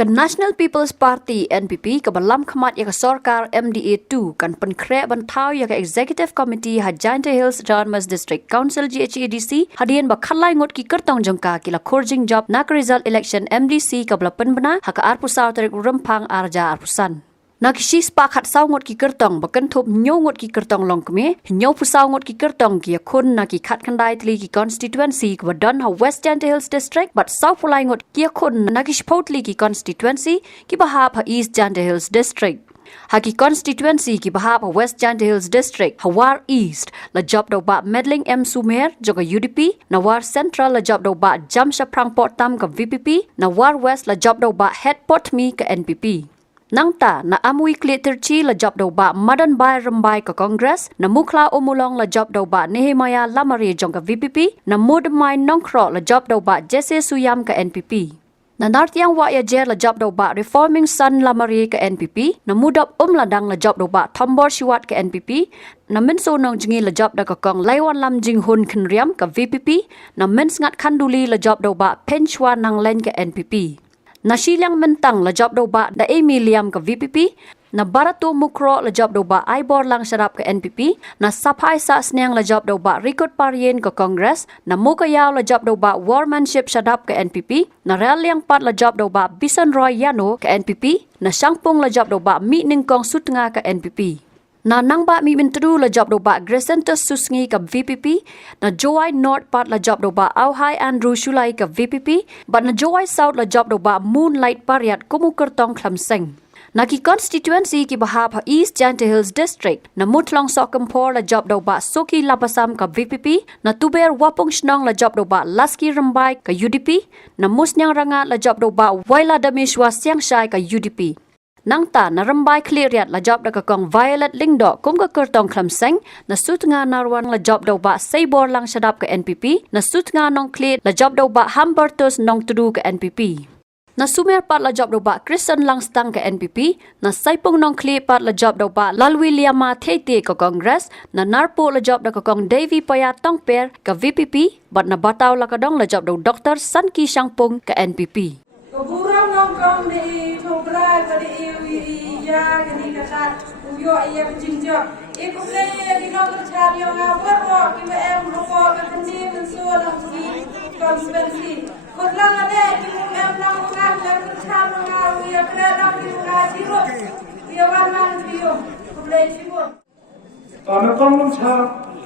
Ke National People's Party NPP ke balam khamat ya ke Sarkar MDA2 kan penkrek bantau ya ke Executive Committee Giant Hills Jarmas District Council JHADC hadian bakhalai ngot ki kertong jengka kila khorjing job nak result election MDC ke belapen bena haka arpusau tarik rempang arja arpusan. Nakishi sepakat sau ngot ki kertong bakan thop nyo ngot ki kertong long keme nyo pusau ngot ki kertong ki khun na ki khat khandai tli ki constituency ke badon ha West Giant Hills District but sau pulai ngot ki khun na ki spotli ki constituency ki bahap ha East Giant Hills District. Haki constituency ki bahap ha West Giant Hills District Hawar East la job do ba Medling M Sumer joga UDP Nawar Central la job do ba Jamsha Prangport Tam ke VPP Nawar West la job do ba Head Port Mi ke NPP. Nangta na amui kli terci la job do ba Madan Bai Rambai ke Congress na mukla umulong la job do ba Nehemiah Lamari jong ke VPP na Mudmai Nongkro la job do ba Jesse Suyam ke NPP. Na nartiang wa ya jer la job do ba Reforming Sun Lamari ke NPP na mudap ladang la job do ba Tombor Siwat ke NPP na menso nong jingi la job da ka kong Laiwan Lam Jing Hun Khenriam ke VPP na mensngat khanduli la job do ba Penchwa Nang Len ke NPP. Na Shillong Mentang la job do ba da Emiliam ke VPP, na Barato Mukro la job do ba Aibor Lang Sharap ke NPP, na Sapai Sa Sneang la job do ba Rikut Parien ke Congress, na Mukayao la job do ba Warmanship Shadap ke NPP, na Real Liang Pat la job do ba Bisan Roy Yano ke NPP, na Shangpung la job do ba Mi Ningkong Sutnga ke NPP. Na nangba mi mintru la job do ba Gresentus Susngi ke VPP, na Joai North Part la job do ba Auhai Andrew Shulai ke VPP, but na Joai South la job do ba Moonlight Pariat Kumu Kertong Klamseng. Na ki constituency ki bahap ha East Giant Hills District, na Mutlong Sokempor la job do ba Soki Lapasam ke VPP, na Tuber Wapung Shnong la job do ba Laski Rambai ke UDP, na Musnyang Rangat la job do ba Waila Damishwa Siang Shai ke UDP. Nangta na Rambai Kliriat la job da kakong Violet Lingdo kum ka kertong Klamseng na Sutnga Narwan la job do ba Saibor Lang Shadap ke NPP na Sutnga Nong Klit la job do ba Humbertus Nong Tudu ke NPP. Na Sumer Pat la job do ba Kristen Langstang ke NPP na Saipung Nong Klit Pat la job do ba Lalwi Liama Thete ke Congress na Narpo la job da kakong Davy Paya Tongper ke VPP but na Batao la kadong la job do Dr. Sanki Shangpung ke NPP. Keburang nongkrong di Thograi pada iwi ya kini kata uyo iya berjinjak. Ikut saya di nongkrong cari yang apa kita em rokok kencing mensual lagi konvensi. Kurang ada kita em nongkrong lagi cari yang uya kerana kita sirup dia warna sirup kulai sirup. Karena kamu cari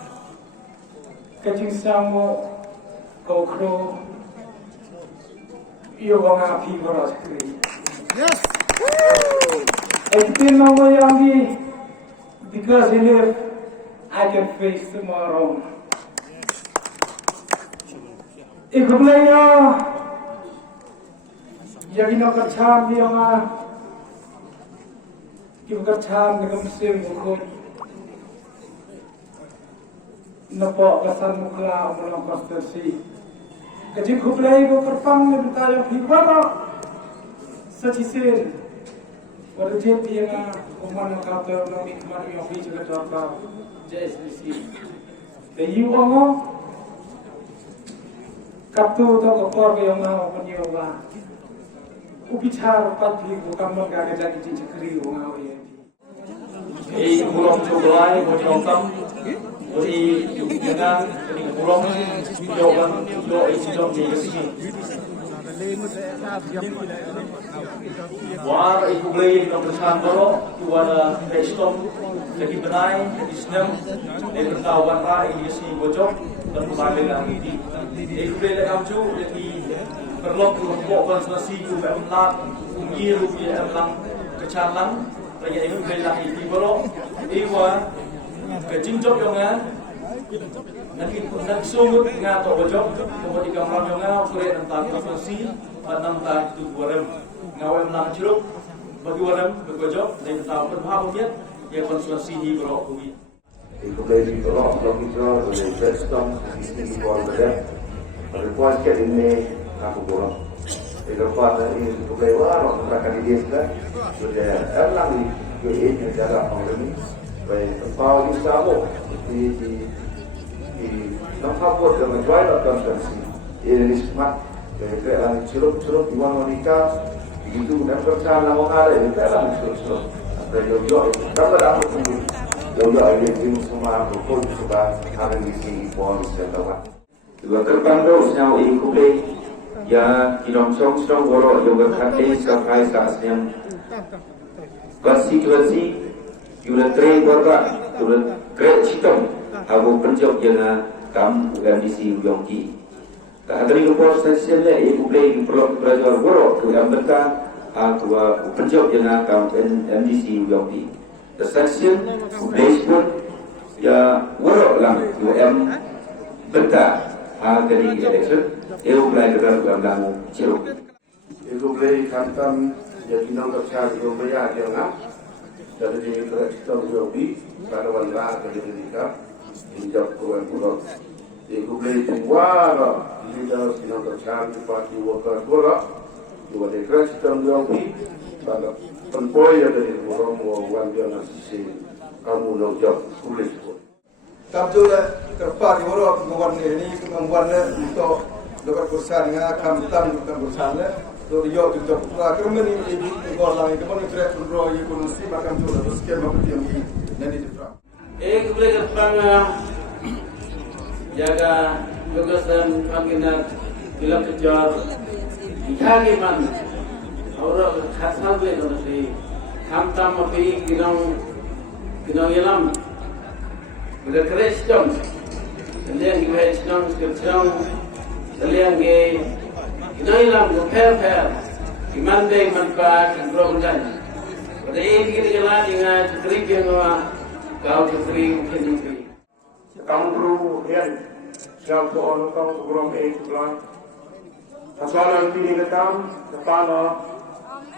kencing sama kau kro. You want to people are screaming. Yes. I still know where I'm because I live, I can face tomorrow. If you play, you know, got time, you know, you've got time to come see me. No, but I'm not going to see. Kajik kuplay ko perpang na tayo pipara sa chisin. Wala jet yang kuman kater ng ikman yung office ka japa JHADC. Tayo mo kapto to kapor yung nga panyo ba. Upichar pati ko kamang gagajak chichikri yung nga oye. Ei kurang cobai mo jongkam. Ori dengan kurang jawapan do isidom ni sini. War ibu beli no bersama bro, tuan restom, jadi benai, jadi senang, dari bertawan ra ini si bojok dan kembali lagi. Ibu beli lagi amju, jadi perlu kelompok konsultasi juga emlat, umir rupiah emlang kecalang, lagi ibu beli lagi di bro, iwa kejinjok yang nanti sumut nga to bojok kemudian kamar yang nga kuliah tentang konstitusi tentang itu warem ngawem lang jeruk bagi warem bojok dan tentang perbahagian ya konstitusi di bro kuwi itu dari tolong kita dari sistem sisi keluarga pada puas ke ini aku borong itu pada ini supaya orang akan didiamkan sudah elang di ini cara pandemi baik tempau di sawo di tempat buat dengan jual konvensi ini smart dari kerana celup di mana nikah di itu dan kerjaan lama kali ini dalam susu. Ada yo dapat apa pun yo ini semua pun sudah hari ini polis setelah. Dua terbang terusnya ikut ya kidong song goro yo berkati sampai saatnya konstitusi yulah tre warga yulah tre citong aku penjok jena kam UMDC Yongki. Kadri report session le ikut perlu belajar goro tu yang berkah aku penjok jena kam UMDC Yongki. The section place pun ya goro lang UM berkah dari election eu mulai dalam lamu ceruk. Itu boleh kantam jadi nombor cari nombor dia nak dari ini ke sistem Yobi pada wanita dari mereka hingga pulau. Itu boleh semua leader nombor cari parti worker bola dua negara sistem Yobi pada penpoy dari orang wanita nasi kamu nojak kulit. Tabjola kerpa di orang kawan ini kemampuannya untuk dapat kursan dengan kamtam untuk kursan le. So yo untuk kerana ini orang itu pun tidak perlu ekonomi macam tu lah. Sekian bapa yang ini nanti juga. Boleh kerana jaga gagasan kabinet bila kejar dikali man orang khasal le tu sih. Kamtam api ginang yalam. Bila keras jom, kalian juga senang sekarang, kalian ginailah fair, imandai manfaat dan program. Pada ini kita jalan dengan cerita yang kau cerita mungkin. Kamu perlu lihat siapa orang kamu program itu pelan. Pasaran pilih ketam, kepala,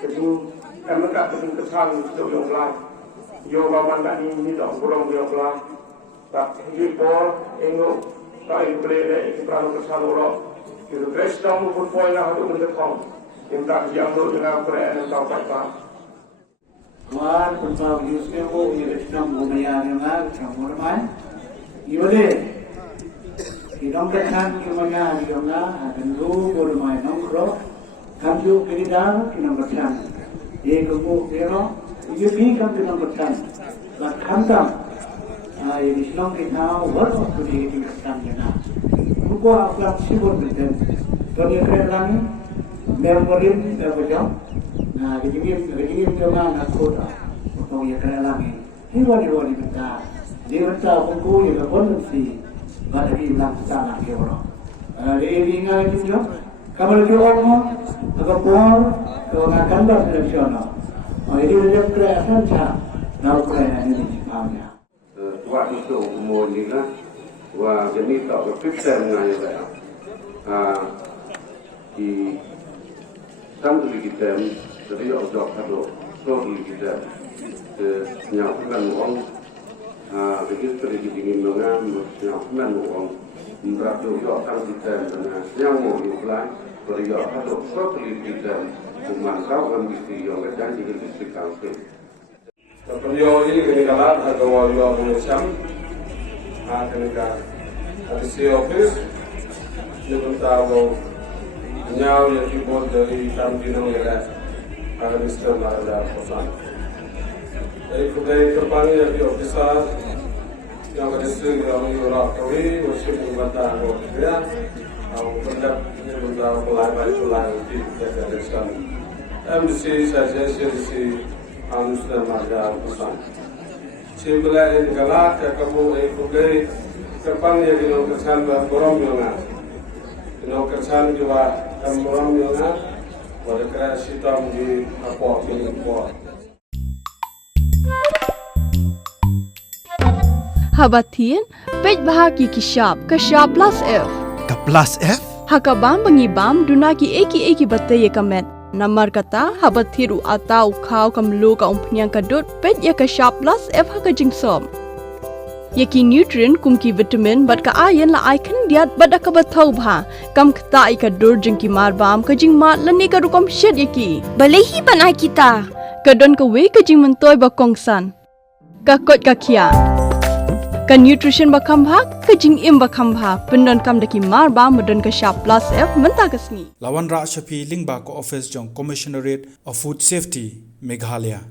kedua, mereka kedua kesan untuk yang pelan. Yo baman tadi ini tak program yang pelan. Tak hipor, enggak, tak boleh kita perlu kesalur. Itu Kristen pun poin lah untuk mendekat. Yang yang lu dengan perayaan tahu apa. Kuat tentang Yusuf yang Islam budaya yang ada campur main. Ibadah. Hidung kesan kemana hidung na dan lu bermain nongkrong. Kamju kiridan kita bercan. Dia kebuk dia, dia kan kita bercan. Lak kantam. Ini Shillong kita baru beri kesan jena. Buku apa sibuk betul. Kalau keren lagi, memorin berjam. Nah, begini jangan aku dah. Untuk yang keren lagi. Hiwari kita. Dia baca buku yang berfungsi. Bagi lang sana kira. Ini ingat juga. Kalau orang agak poor, kalau nak kantor nasional. Ini dia keren saja. Tahu keren ini macamnya. Tuan itu umur ni lah, wah jadi tak berfikir mengenai saya. Di sambil kita, jadi orang kalau sambil kita menyampaikan uang, begitu terjadi ingin menyampaikan uang, berarti orang sambil kita dengan yang diulang, beliau kalau sambil kita memantau kondisi yang ada di distrik kampung. Beliau ini kenikah atau wajib mengucap, kenikah ada si office, dia bertahu nyau yang dibuat dari kampung yang ada di sekitar ada kosan. Jadi kedai terpanggil yang di officer yang ada di sekitar orang kami masih membantu dia, pendak dia bertahu pelai di sekitar MDC saja JHADC Anusna marga pesan. Cibela ini galak kamu ikutlah terpang yang kita kerjakan berom yang kita kerjakan juga berom yang pada kreasi tam di apa ini apa. Habatin pej bahagi kisap plus F. Ka plus F? Hakabam bangibam dunaki eki batai kamet. Namar kata habat thiru atau kau kamlu ka umpnyang kadut pet ya ka sharp plus F ha ka jingsom. Yaki nutrient kumki vitamin bat ka iron la icon diat bada ka bathau bha kam kta I ka dur jingki marbam ka jing mat lani ka rukom shed yaki. Balehi bana kita. Kadon ka we ka jing mentoy ba kongsan. Ka kot ka kia. Kan nutrition bakam bhak, kajing im bakam bhak, pendon kam daki mar ba medon ka sharp plus F mentah kesni. Lawan Rak Shafi Lingba ko office jong Commissionerate of Food Safety Meghalaya.